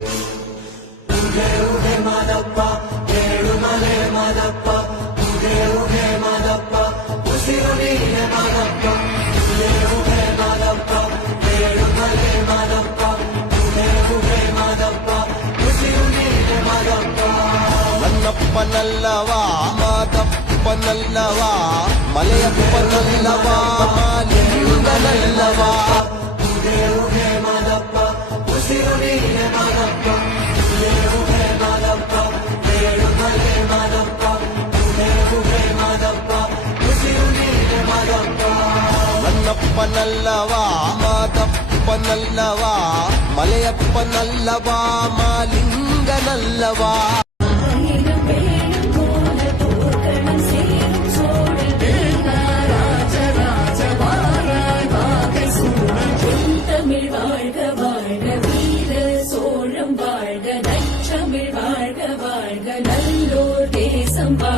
ಉಗೆ ಉಗೆ ಮಾದಪ್ಪ ಏಳುಮಲೆ ಮಾದಪ್ಪ ಉಗೆ ಉಗೆ ಮಾದಪ್ಪ ಉಸಿರು ನೀನೆ ಮಾದಪ್ಪ ಉಗೆ ಉಗೆ ಮಾದಪ್ಪ ಏಳುಮಲೆ ಮಾದಪ್ಪ ಉಗೆ ಉಗೆ ಮಾದಪ್ಪ ಉಸಿರು ನೀನೆ ಮಾದಪ್ಪ ನನ್ನಪ್ಪನಲ್ಲವಾ ಮಾದಪ್ಪನಲ್ಲವಾ ಮಲೆಯಪ್ಪನಲ್ಲವಾ ಮಾಲಿಂಗನಲ್ಲವಾ ಉಗೆ ಉಗೆ ಮಾದಪ್ಪ ಉಸಿರು ನೀನೆ ಮಾದಪ್ಪ ಉಗೆ ಉಗೆ ಮಾದಪ್ಪ ಏಳುಮಲೆ ಮಾದಪ್ಪ ಉಗೆ ಉಗೆ ಮಾದಪ್ಪ ಉಸಿರು ನೀನೆ ಮಾದಪ್ಪ ನನ್ನಪ್ಪನಲ್ಲವಾ ಮಾದಪ್ಪನಲ್ಲವಾ ಮಲೆಯಪ್ಪನಲ್ಲವಾ ಮಾಲಿಂಗನಲ್ಲವಾ தமிழ் வாழ்க வாழ்க வீர சோழம் வாழ்க நற்றமிழ் வாழ்க வாழ்க நல்லோர் தேசம் வாழ்க